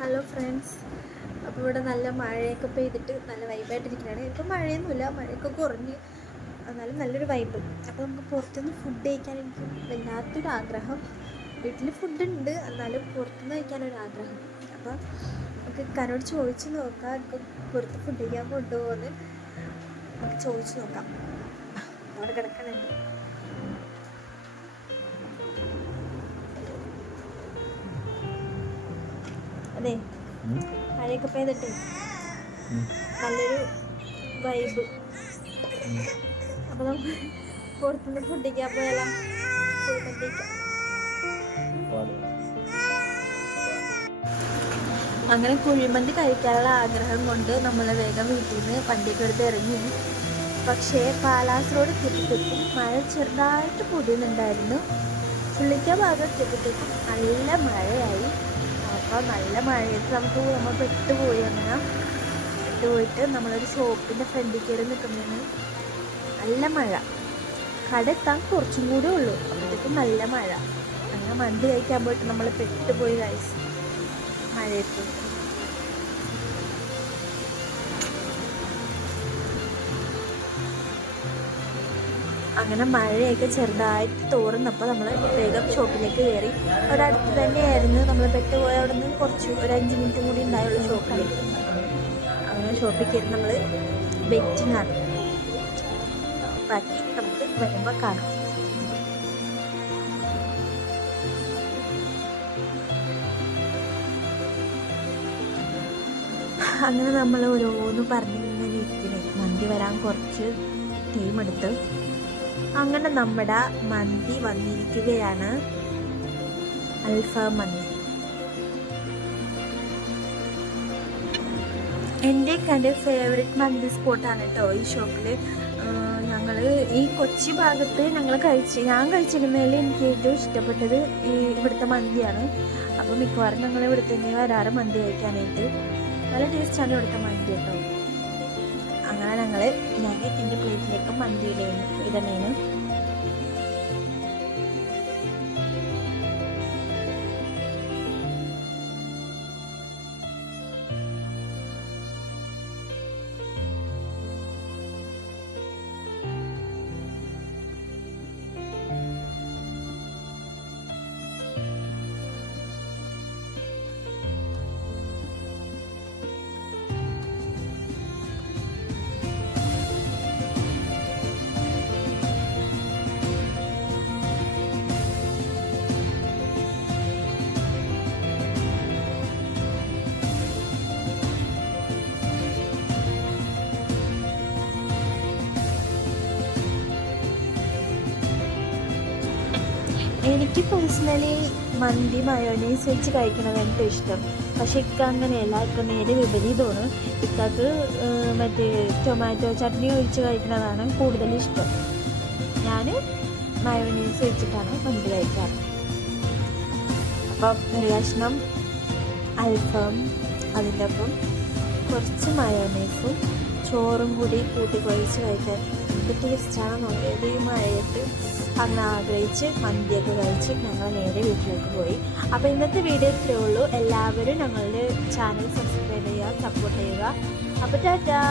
Hello friends, അപ്പോൾ ഇവിടെ നല്ല മഴയൊക്കെ പെയ്തിട്ട് നല്ല വൈബായിട്ടിരിക്കുകയാണ്. ഇപ്പം മഴയൊന്നുമില്ല, മഴയൊക്കെ കുറഞ്ഞ്, എന്നാലും നല്ലൊരു വൈബ്. അപ്പോൾ നമുക്ക് പുറത്തുനിന്ന് ഫുഡ് കഴിക്കാൻ എനിക്ക് വല്ലാത്തൊരു ആഗ്രഹം. വീട്ടിൽ ഫുഡുണ്ട്, എന്നാലും പുറത്തുനിന്ന് കഴിക്കാനൊരാഗ്രഹം. അപ്പോൾ നമുക്ക് ഇക്കാനോട് ചോദിച്ച് നോക്കാം, ഇപ്പം പുറത്ത് ഫുഡ് കഴിക്കാൻ കൊണ്ടുപോകുമെന്ന് നമുക്ക് ചോദിച്ച് നോക്കാം. അവിടെ കിടക്കണുണ്ട്. അതെ, മഴയൊക്കെ പെയ്തിട്ട് നല്ലൊരു വൈബ്. അപ്പോൾ നമുക്ക് പുറത്തുനിന്ന് ഫുഡ് കഴിക്കാൻ പോയാലോ? അങ്ങനെ കുഴിമന്തി കഴിക്കാനുള്ള ആഗ്രഹം കൊണ്ട് നമ്മൾ വേഗം വീട്ടിൽ നിന്ന് വണ്ടിയൊക്കെ എടുത്ത് ഇറങ്ങി. പക്ഷേ പാലാസ് റോഡ് എത്തിയപ്പോഴത്തേക്കും മഴ ചെറുതായിട്ട് പൊടിയുന്നുണ്ടായിരുന്നു. പുള്ളിക്ക ഭാഗം എത്തിയപ്പോഴത്തേക്കും നല്ല മഴയായി. അപ്പോൾ നല്ല മഴയത്ത് നമ്മൾ പെട്ടുപോയി. അങ്ങനെ പെട്ടുപോയിട്ട് നമ്മളൊരു ഷോപ്പിൻ്റെ ഫ്രണ്ടിൽ കയറി നിൽക്കുന്നതിന് നല്ല മഴ. കട എത്താൻ കുറച്ചും കൂടെ ഉള്ളൂ, അപ്പോഴത്തേക്കും നല്ല മഴ. അങ്ങനെ മന്തി കഴിക്കാൻ പോയിട്ട് നമ്മൾ പെട്ടുപോയി ഗൈസ് മഴയത്ത്. അങ്ങനെ മഴയൊക്കെ ചെറുതായിട്ട് തോറുന്നപ്പോൾ നമ്മൾ വേഗം ഷോപ്പിലേക്ക് കയറി. ഒരടുത്ത് തന്നെയായിരുന്നു, നമ്മൾ പെട്ടുപോയ അവിടെ നിന്ന് കുറച്ച് ഒരു 5 മിനിറ്റും കൂടി ഉണ്ടായുള്ള ഷോപ്പിലേക്ക്. അങ്ങനെ ഷോപ്പിൽ കയറി നമ്മൾ വെയിറ്റിംഗ് ആണ്. ബാക്കി നമുക്ക് വരുമ്പോൾ കാണാം. അങ്ങനെ നമ്മൾ ഓരോന്ന് പറഞ്ഞിങ്ങനെ ഇരിക്കണേ. മന്തി വരാൻ കുറച്ച് ടൈമെടുത്ത്. അങ്ങനെ നമ്മുടെ മന്തി വന്നിരിക്കുകയാണ്. അൽഫാം മന്തി. എൻ്റെ ഫേവറേറ്റ് മന്തി സ്പോട്ടാണ് കേട്ടോ ഈ ഷോപ്പിൽ. ഞങ്ങൾ ഈ കൊച്ചി ഭാഗത്ത് ഞാൻ കഴിച്ചിരുന്നതിൽ എനിക്ക് ഏറ്റവും ഇഷ്ടപ്പെട്ടത് ഇവിടുത്തെ മന്തിയാണ്. അപ്പോൾ മിക്കവാറും ഞങ്ങൾ ഇവിടെ തന്നെ വരാറ് മന്തി കഴിക്കാനായിട്ട്. നല്ല ടേസ്റ്റാണ് ഇവിടുത്തെ മന്തി കേട്ടോ. അങ്ങനെ ഞാൻ എൻ്റെ പ്ലേറ്റിലേക്ക് മന്തി ഇടണേന്. എനിക്ക് പേഴ്സണലി മന്തി മയോനൈസ് വെച്ച് കഴിക്കണത് എനിക്ക് ഇഷ്ടം. പക്ഷെ ഇക്ക അങ്ങനെയല്ല, ഇക്ക നേരെ വിപരീതമാണ്. ഇക്കക്ക് മറ്റേ ടൊമാറ്റോ ചട്നി ഒഴിച്ച് കഴിക്കുന്നതാണ് കൂടുതൽ ഇഷ്ടം. ഞാൻ മയോനൈസ് വെച്ചിട്ടാണ് മന്തി കഴിക്കാറ്. അപ്പം ഒരു കഷ്ണം അൽഫാം, അതിൻ്റെ ഒപ്പം കുറച്ച് മയോനൈസും ചോറും കൂടി കൂട്ടി കുഴച്ച് കഴിക്കാൻ എന്ത് ടേസ്റ്റാണെന്നോ. ഏത് മഴയത്ത് അങ്ങനെ ആഗ്രഹിച്ച് മന്തിയൊക്കെ കഴിച്ച് ഞങ്ങൾ നേരെ വീട്ടിലേക്ക് പോയി. അപ്പോൾ ഇന്നത്തെ വീഡിയോ ഇത്രയേ ഉള്ളൂ. എല്ലാവരും ഞങ്ങളുടെ ചാനൽ സബ്സ്ക്രൈബ് ചെയ്യുക, സപ്പോർട്ട് ചെയ്യുക. അപ്പോൾ ടാറ്റാ.